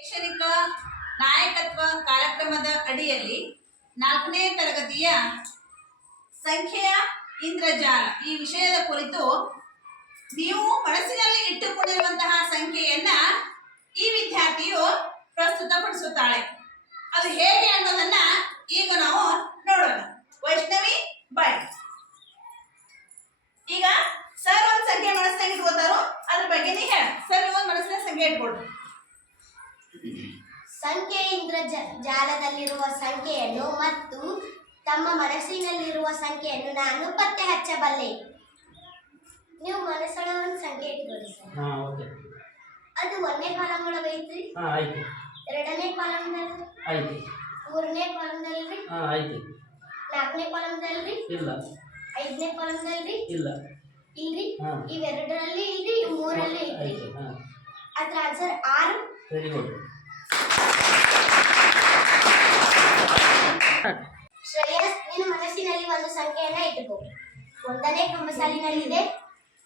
ಶೈಕ್ಷಣಿಕ ನಾಯಕತ್ವ ಕಾರ್ಯಕ್ರಮದ ಅಡಿಯಲ್ಲಿ 4ನೇ ತರಗತಿಯ ಸಂಖ್ಯೆಯ ಇಂದ್ರಜಾಲ ಈ ವಿಷಯದ ಕುರಿತು ನೀವು ಮನಸ್ಸಿನಲ್ಲಿ ಇಟ್ಟುಕೊಂಡಿರುವಂತಹ ಸಂಖ್ಯೆಯನ್ನ ಈ ವಿದ್ಯಾರ್ಥಿಯು ಪ್ರಸ್ತುತಪಡಿಸುತ್ತಾಳೆ. ಅದು ಹೇಗೆ ಅನ್ನೋದನ್ನ ಈಗ ನಾವು ನೋಡೋಣ. ವೈಷ್ಣವಿ ಬಾಯ್. ಈಗ ಸರ್ ಒಂದು ಸಂಖ್ಯೆ ಮನಸ್ಸಿನಾಗ ಇಟ್ಕೋತಾರೋ ಅದ್ರ ಬಗ್ಗೆ ನೀ ಹೇಳ. ಸರ್ ನೀವು ಒಂದು ಮನಸ್ಸಿನ ಸಂಖ್ಯೆ ಇಟ್ಕೊಳ್ರಿ. ಸಂಖ್ಯೆ ಜಾಲದಲ್ಲಿರುವ ಸಂಖ್ಯೆಯನ್ನು ಮತ್ತು ತಮ್ಮ ಮನಸ್ಸಿನಲ್ಲಿರುವ ಸಂಖ್ಯೆಯನ್ನು ನಾನು ಪತ್ತೆ ಹಚ್ಚಬಲ್ಲೆ. ನೀವು ಮನಸ್ಸೊಳಗೆ ಒಂದು ಸಂಖ್ಯೆ ಇಟ್ಕೊಳ್ಳಿ ಸರ್. ಅದು 1ನೇ ಕಾಲಮ್ ಒಳಗೆ ಐತ್ರಿ. 2ನೇ ಕಾಲಮ್ದಲ್ಲಿ ಐತಿ. 3ನೇ ಕಾಲಮ್ದಲ್ಲಿ ಐತಿ. 4ನೇ ಕಾಲಮ್ದಲ್ಲಿ ಇಲ್ಲ. 5ನೇ ಕಾಲಮ್ದಲ್ಲಿ ಇಲ್ಲ. ಇಲ್ರಿ. ಇವೆರಡರಲ್ಲಿ ಇಲ್ರಿ, 3ರಲ್ಲಿ ಐತಿ. ಅದರ ಆನ್ಸರ್ 6. Very good. ಶ್ರೇಯಸ್, ನಿನ್ನ ಮನಸ್ಸಿನಲ್ಲಿ ಒಂದು ಸಂಖ್ಯೆಯನ್ನ ಇಟ್ಟುಕೋ. 1ನೇ ಕಂಬಸಾಲಿನಲ್ಲಿದೆ,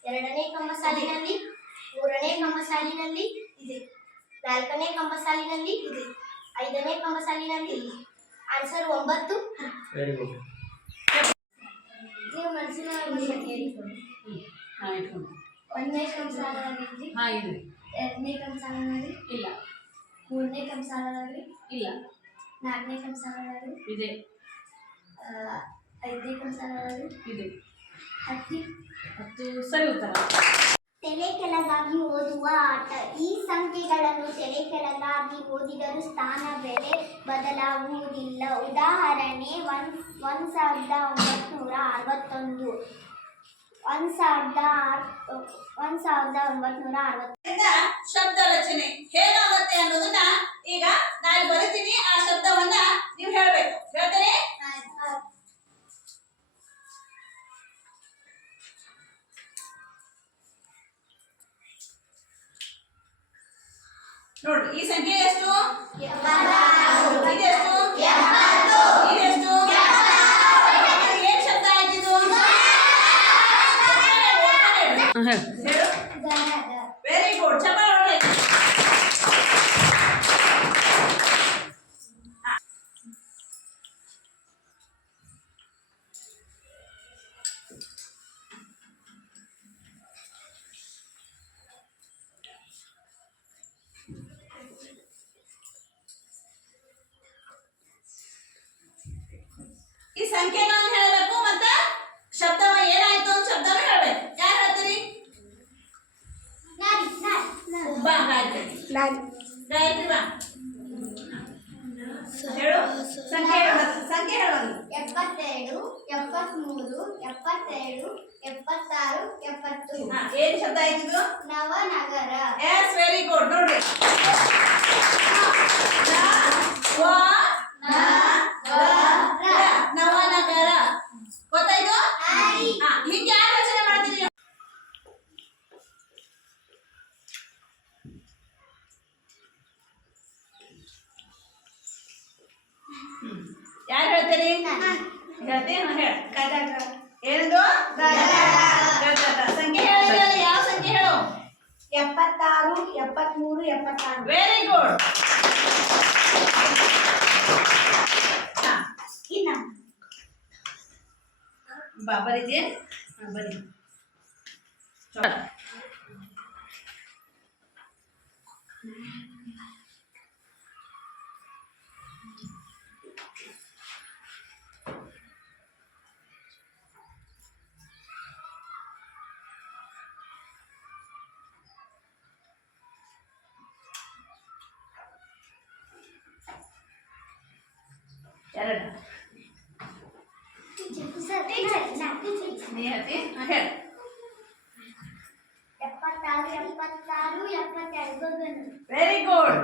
2ನೇ ಕಂಬಸಾಲಿನಲ್ಲಿ, 3ನೇ ಕಂಬಸಾಲಿನಲ್ಲಿ ಇದೆ, 4ನೇ ಕಂಬಸಾಲಿನಲ್ಲಿ ಇದೆ, 5ನೇ ಕಂಬಸಾಲಿನಲ್ಲಿ ಇದೆ. ಆನ್ಸರ್ 9. Very good. ನೀವು ಮನಸ್ಸಿನಲ್ಲಿ ಒಂದು ಸಂಖ್ಯೆ ಇಟ್ಕೊಳ್ಳಿ. 1ನೇ ಕಂಬಸಾಲಿನಲ್ಲಿ ಇದೆ, 2ನೇ ಕಂಬಸಾಲಿನಲ್ಲಿ ಇಲ್ಲ, 3ನೇ ಕಂಬಸಾಲಿನಲ್ಲಿ ಇಲ್ಲ, 4ನೇ ಕಂಬಸಾಲಿನಲ್ಲಿ ಇದೆ, 5ನೇ ಕಂಬಸಾಲಿನಲ್ಲಿ ಇದೆ. 10 ಸರಿ ಉತ್ತರ. ತಲೆ ಕೆಳಗಾಗಿ ಓದುವ ಆಟ. ಈ ಸಂಖ್ಯೆಗಳನ್ನು ತಲೆ ಕೆಳಗಾಗಿ ಓದಿದರೂ ಸ್ಥಾನ ಬೆಲೆ ಬದಲಾಗುವುದಿಲ್ಲ. ಉದಾಹರಣೆ 1961, 1960. ಶಬ್ದ ರಚನೆ ಹೇಗಾಗುತ್ತೆ ಅನ್ನೋದನ್ನ ಈಗ ನಾನು ಬರೀತೀನಿ. ಆ ಶಬ್ದವನ್ನ ನೀವು ಹೇಳ್ಬೇಕು. ಹೇಳ್ತಾರೆ ನೋಡ್ರಿ. ಈ ಸಂಖ್ಯೆ ಎಷ್ಟು? ಇದೆಷ್ಟು? ಇದೆಷ್ಟು? ಏನ್ ಶಬ್ದ ಆಯ್ತಿದು? Very good. ಚಪ್ಪಾಳೆ ಹೊಡಿ. ಈ ಸಂಖ್ಯೆಗಳನ್ನು ಹೇಳಬೇಕು ಮತ್ತೆ ಶಬ್ದವ ಏನಾಯ್ತು ಅಂತ ಶಬ್ದನ ಹೇಳ್ಬೇಕು. ಯಾರು ಹೇಳ್ತೀರಿ? ಬಾ ಗಾಯತ್ರಿ. ಗಾಯತ್ರಿ ಬಾ ಹೇಳು. ಸಂಖ್ಯೆ ಸಂಖ್ಯೆ ಹೇಳು. 72, 73, 77, 76, 70. ಏನ್ ಶಬ್ದ ಆಯ್ತಿದು? ನವನಗರ. Yes, very good. ನೋಡ್ರಿ, ನವನಗರ ಗೊತ್ತಾಯ್ತು. ಹಿಂಗೆ ಯಾರು ರಚನೆ ಮಾಡ್ತೀರಿ? ಯಾರು ಹೇಳ್ತೀರಿ? ಹೇಳ್ತೀನಿ. ಹೇಳ. ಏನದು? ಸಂಖ್ಯೆ ಹೇಳಿದ್ರೆ ಯಾವ ಸಂಖ್ಯೆ ಹೇಳು? 76, 73, 76. Very good. ಬಾ ಬರೀತಿ. ಬರೀ. ಎರಡು ನೀ ಹೇಳ್ತಿ. ಹೇಳ. 76, 76, 72. Very good.